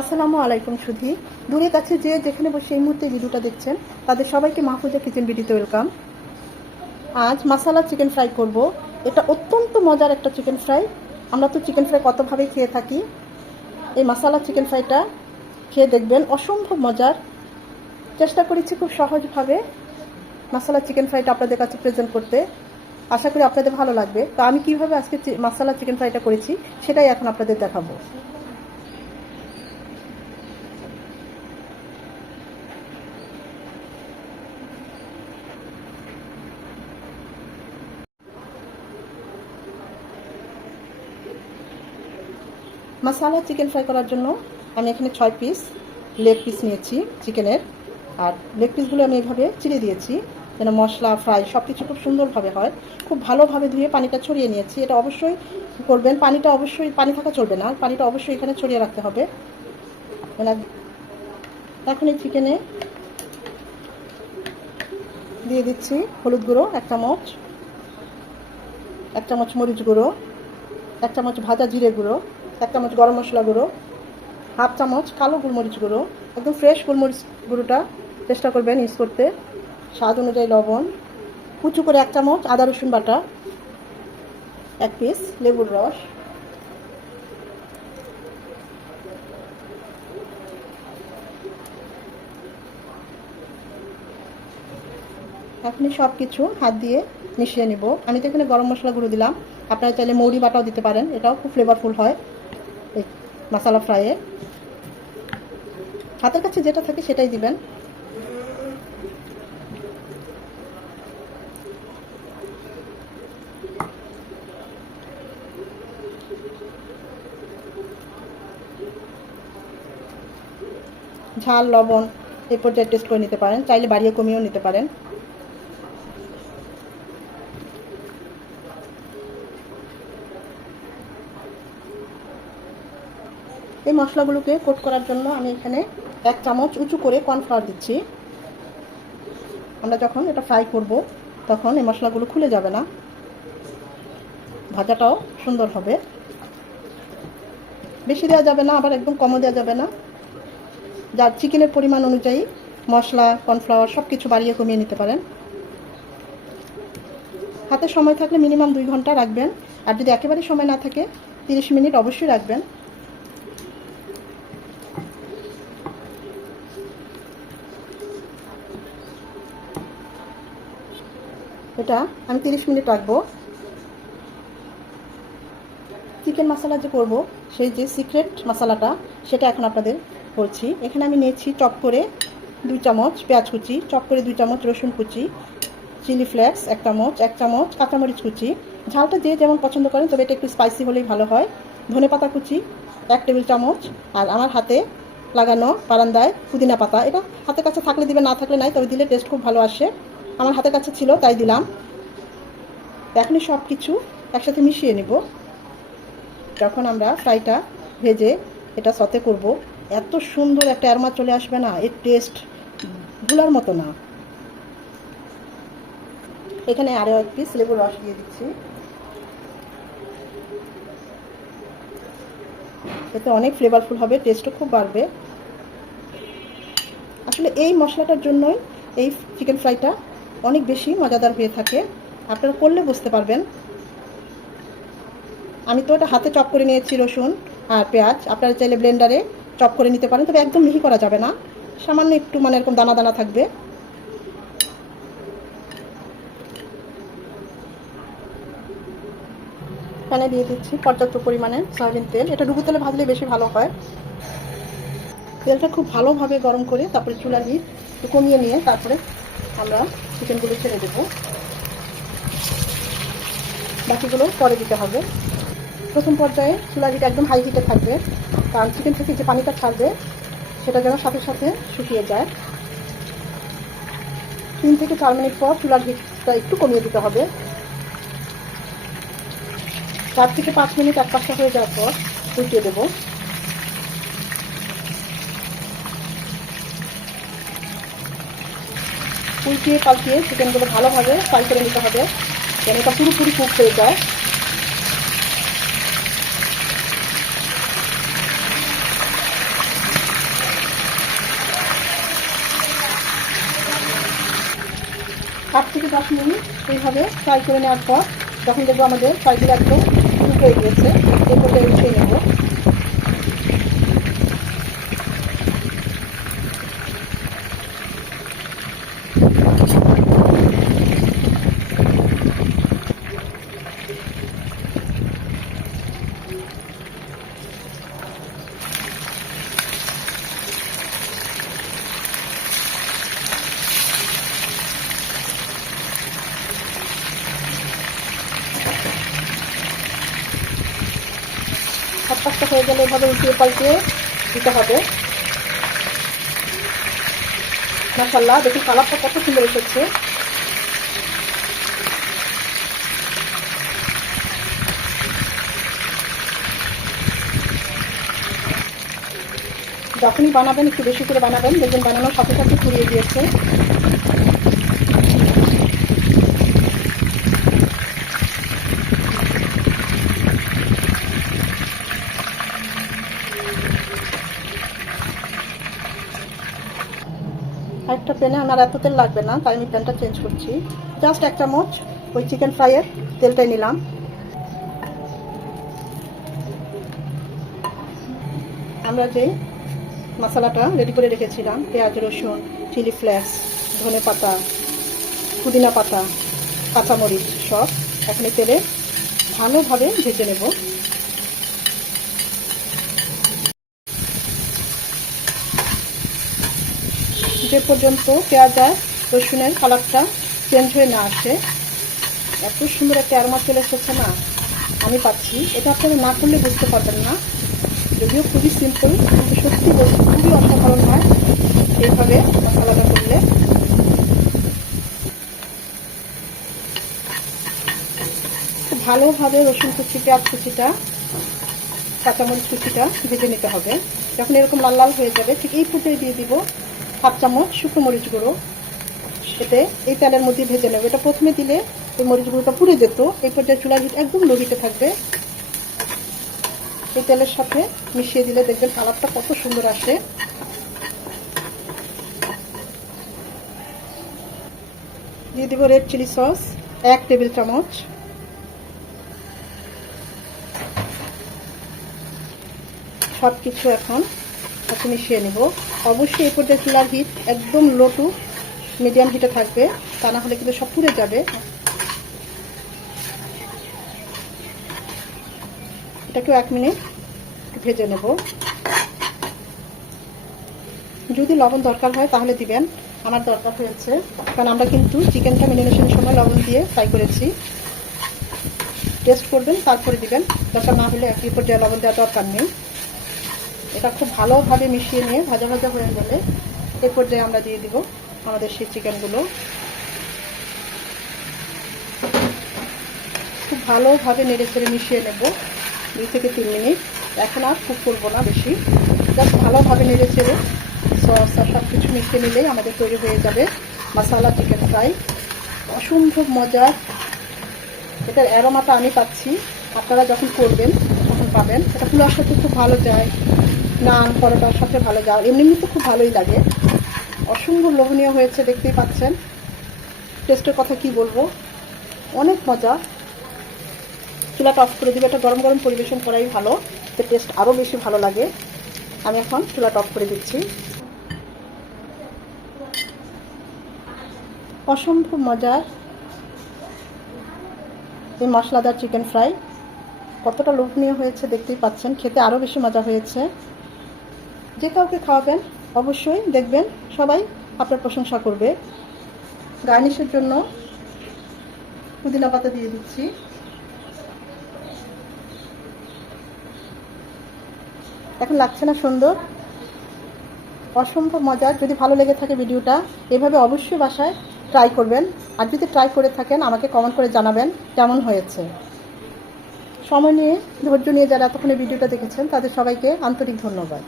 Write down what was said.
আসসালামু আলাইকুম সুধী। দূরে কাছে যে যেখানে বসে এই মুহূর্তে ভিডিওটা দেখছেন তাদের সবাইকে মাহফুজা কিচেন ভিডিওতে ওয়েলকাম। আজ মাসালা চিকেন ফ্রাই করব। এটা অত্যন্ত মজার একটা চিকেন ফ্রাই। আমরা তো চিকেন ফ্রাই কতভাবে খেয়ে থাকি, এই মাসালা চিকেন ফ্রাইটা খেয়ে দেখবেন, অসম্ভব মজার। চেষ্টা করেছি খুব সহজভাবে মাসালা চিকেন ফ্রাইটা আপনাদের কাছে প্রেজেন্ট করতে। আশা করি আপনাদের ভালো লাগবে। তো আমি কীভাবে আজকে মাসালা চিকেন ফ্রাইটা করেছি সেটাই এখন আপনাদের দেখাবো। মশালা চিকেন ফ্রাই করার জন্য আমি এখানে 6 পিস লেগ পিস নিয়েছি চিকেনের। আর লেগ পিসগুলো আমি এইভাবে চিড়ে দিয়েছি যেন মশলা ফ্রাই সব কিছু খুব সুন্দরভাবে হয়। খুব ভালোভাবে ধুয়ে পানিটা ছড়িয়ে নিয়েছি। এটা অবশ্যই করবেন, পানিটা অবশ্যই, পানি থাকা চলবে না, পানিটা অবশ্যই এখানে ছড়িয়ে রাখতে হবে। এখন এই চিকেনে দিয়ে দিচ্ছি হলুদ গুঁড়ো 1 চামচ, 1 চামচ মরিচ গুঁড়ো, 1 চামচ ভাজা জিরে গুঁড়ো, 1 চামচ গরম মশলা গুঁড়ো, 1/2 চামচ কালো গোলমরিচ গুঁড়ো, একদম ফ্রেশ গোলমরিচ গুঁড়োটা চেষ্টা করবেন ইউজ করতে। স্বাদ অনুযায়ী লবণ, কুচু করে 1 চামচ আদা রসুন বাটা, 1 পিস লেবুর রস, এখন সব কিছু হাত দিয়ে মিশিয়ে নিব। আমি তো এখানে গরম মশলা গুঁড়ো দিলাম, আপনারা চাইলে মৌরি বাটাও দিতে পারেন, এটাও খুব ফ্লেভারফুল হয় এই মশলা ফ্রাইয়ে। হাতের কাছে যেটা থাকে সেটাই দিবেন। ঝাল লবণ এই পর্যায়ে টেস্ট করে নিতে পারেন, চাইলে বাড়িয়ে কমিয়েও নিতে পারেন। এই মশলাগুলোকে কোট করার জন্য আমি এখানে 1 চামচ উঁচু করে কর্নফ্লাওয়ার দিচ্ছি। আমরা যখন এটা ফ্রাই করব তখন এই মশলাগুলো খুলে যাবে না, ভাজাটাও সুন্দর হবে। বেশি দেওয়া যাবে না, আবার একদম কমও দেওয়া যাবে না। যার চিকেনের পরিমাণ অনুযায়ী মশলা কর্নফ্লাওয়ার সব কিছু বাড়িয়ে কমিয়ে নিতে পারেন। হাতে সময় থাকলে মিনিমাম 2 ঘন্টা রাখবেন, আর যদি একেবারে সময় না থাকে 30 মিনিট অবশ্যই রাখবেন। এটা আমি 30 মিনিট রাখবো। চিকেন মশলা যে করব সেই যে সিক্রেট মশলাটা সেটা এখন আপনাদের বলছি। এখানে আমি নিয়েছি চপ করে 2 চামচ পেঁয়াজ কুচি, চপ করে 2 চামচ রসুন কুচি, চিলি ফ্লেক্স 1 চামচ, 1 চামচ কাঁচামরিচ কুচি, ঝালটা যে যেমন পছন্দ করেন, তবে এটা একটু স্পাইসি হলেই ভালো হয়। ধনে পাতা কুচি 1 টেবিল চামচ, আর আমার হাতে লাগানো বারান্দায় পুদিনা পাতা, এটা হাতের কাছে থাকলে দিবেন, না থাকলে নাই, তবে দিলে টেস্ট খুব ভালো আসে। আমার হাতের কাছে ছিল তাই দিলাম। এখনই সব কিছু একসাথে মিশিয়ে নেব। যখন আমরা ফ্রাইটা ভেজে এটা সতে করব, এত সুন্দর একটা অ্যারোমা চলে আসবে না, এর টেস্ট ভুলার মতো না। এখানে আরও 1 পিস লেবুর রস দিয়ে দিচ্ছি। এতে অনেক ফ্লেভারফুল হবে, টেস্টও খুব বাড়বে। আসলে এই মশলাটার জন্যই এই চিকেন ফ্রাইটা অনেক বেশি মজাদার হয়ে থাকে, আপনারা করলে বুঝতে পারবেন। আমি তো এটা হাতে চপ করে নিয়েছি রসুন আর পেঁয়াজ, আপনারা চাইলে ব্লেন্ডারে চপ করে নিতে পারেন, তবে একদম মিহি করা যাবে না, সামান্য একটু মানে এরকম দানা দানা থাকবে। প্যানে দিয়ে দিচ্ছি পর্যাপ্ত পরিমাণে সয়াবিন তেল, এটা ডুবো তেলে ভাজলে বেশি ভালো হয়। তেলটা খুব ভালোভাবে গরম করে তারপরে চুলার হিট একটু কমিয়ে নিয়ে তারপরে আমরা চিকেনগুলো ছেড়ে দেবো, বাকিগুলো পরে দিতে হবে। প্রথম পর্যায়ে চুলার হিট একদম হাই হিটে থাকবে, কারণ চিকেন থেকে যে পানিটা ছাড়বে সেটা যেন সাথে সাথে শুকিয়ে যায়। 3 থেকে 4 মিনিট পর চুলার হিটটা একটু কমিয়ে দিতে হবে। 4 থেকে 5 মিনিট এক পাশটা হয়ে যাওয়ার পর উল্টিয়ে দেবো। উল্টিয়ে পাল্টিয়ে চিকেনগুলো ভালোভাবে ফ্রাই করে নিতে হবে যেন এটা পুরোপুরি কুক হয়ে যায়। 8 থেকে 10 মিনিট এইভাবে ফ্রাই করে নেওয়ার পর যখন দেখবো আমাদের ফ্রাইগুলো একদম শুরু হয়ে গিয়েছে, এরপরে উঠিয়ে নেব। হাত পাঁচটা হয়ে গেলে এভাবে উল্টিয়ে পাল্টিয়ে দিতে হবে। মাশাআল্লাহ, দেখুন কালারটা কত সুন্দর এসেছে। যখনই বানাবেন একটু বেশি করে বানাবেন, দেখবেন বানানোর সাথে সাথে ফুরিয়ে গিয়েছে। আরেকটা প্যানে আমার এত তেল লাগবে না, তাই আমি প্যানটা চেঞ্জ করছি। জাস্ট 1 চামচ ওই চিকেন ফ্রাইয়ের তেলটাই নিলাম। আমরা যে মশলাটা রেডি করে রেখেছিলাম, পেঁয়াজ, রসুন, চিলি ফ্লেক্স, ধনে পাতা, পুদিনা পাতা, কাঁচামরিচ সব এখন তেলে ভালোভাবে ভেজে নেব। যে পর্যন্ত পেঁয়াজ আর রসুনের কালারটা চেঞ্জ হয়ে না আসে, এত সুন্দর একটা অ্যারোমা চলে এসেছে না, আমি পাচ্ছি। এটা আপনারা না করলে বুঝতে পারবেন না, যদিও খুবই সিম্পল, কিন্তু সত্যি বলছি খুবই অসাধারণ হয় এইভাবে মশলাটা করলে। খুব ভালোভাবে রসুন কুচি, পেঁয়াজ কুচিটা, কাঁচামরিচ কুচিটা ভেজে নিতে হবে। যখন এরকম লাল লাল হয়ে যাবে, ঠিক এই পর্যায়ে দিয়ে দিব 1/2 চামচ শুকনো মরিচ গুঁড়ো। এতে এই তেলের মধ্যে ভেজে নেব। এটা প্রথমে দিলে এই মরিচ গুঁড়োটা পুড়ে যেত, এই পর্যায়ে চুলার হিট একদম লো হিটে থাকবে। এই তেলের সাথে মিশিয়ে দিলে দেখবেন কালারটা কত সুন্দর আসে। দিয়ে দিব রেড চিলি সস 1 টেবিল চামচ। সব কিছু এখন সাথে মিশিয়ে নেব। অবশ্যই এই পর্যায়ে চুলার হিট একদম লো টু মিডিয়াম হিটে থাকবে, তা না হলে কিন্তু সব পুড়ে যাবে। এটাকেও 1 মিনিট ভেজে নেব। যদি লবণ দরকার হয় তাহলে দিবেন, আমার দরকার হয়েছে, কারণ আমরা কিন্তু চিকেনটা ম্যারিনেশনের সময় লবণ দিয়ে ফ্রাই করেছি। টেস্ট করবেন, তারপরে দিবেন, দরকার না হলে একই পর্যায়ে লবণ দেওয়ার দরকার নেই। এটা খুব ভালোভাবে মিশিয়ে নিয়ে ভাজা ভাজা হয়ে গেলে এই পর্যায়ে আমরা দিয়ে দিব আমাদের সেই চিকেনগুলো। খুব ভালোভাবে নেড়ে ছেড়ে মিশিয়ে নেব 2 থেকে 3 মিনিট। এখন আর কুক করবো না বেশি, জাস্ট ভালোভাবে নেড়ে ছেড়ে সস আর সব কিছু মিশিয়ে নিলেই আমাদের তৈরি হয়ে যাবে মশলা চিকেন ফ্রাই। অসম্ভব মজার, এটার অ্যারোমাটা আমি পাচ্ছি, আপনারা যখন করবেন তখন পাবেন। এটা পুলার সাথে খুব ভালো যায়, নান পরোটার সাথে ভালো যায়, এমনি তো খুব ভালোই লাগে। অসম্ভব লোভনীয় হয়েছে, দেখতেই পাচ্ছেন। টেস্টের কথা কি বলবো, অনেক মজা। চুলাটা অফ করে দিবে, এটা গরম গরম পরিবেশন করাই ভালো, তো টেস্ট আরও বেশি ভালো লাগে। আমি এখন চুলাটা অফ করে দিচ্ছি। অসম্ভব মজার এই মশলাদার চিকেন ফ্রাই কতটা লোভনীয় হয়েছে দেখতেই পাচ্ছেন, খেতে আরও বেশি মজা হয়েছে। যে কাউকে খাওয়াবেন অবশ্যই দেখবেন সবাই আপনার প্রশংসা করবে। গার্নিশের জন্য পুদিনা পাতা দিয়ে দিচ্ছি। এখন লাগছে না সুন্দর? অসম্ভব মজার। যদি ভালো লেগে থাকে ভিডিওটা, এভাবে অবশ্যই বাসায় ট্রাই করবেন। আর যদি ট্রাই করে থাকেন আমাকে কমেন্ট করে জানাবেন কেমন হয়েছে। সময় নিয়ে, ধৈর্য নিয়ে যারা এতক্ষণে ভিডিওটা দেখেছেন তাদের সবাইকে আন্তরিক ধন্যবাদ।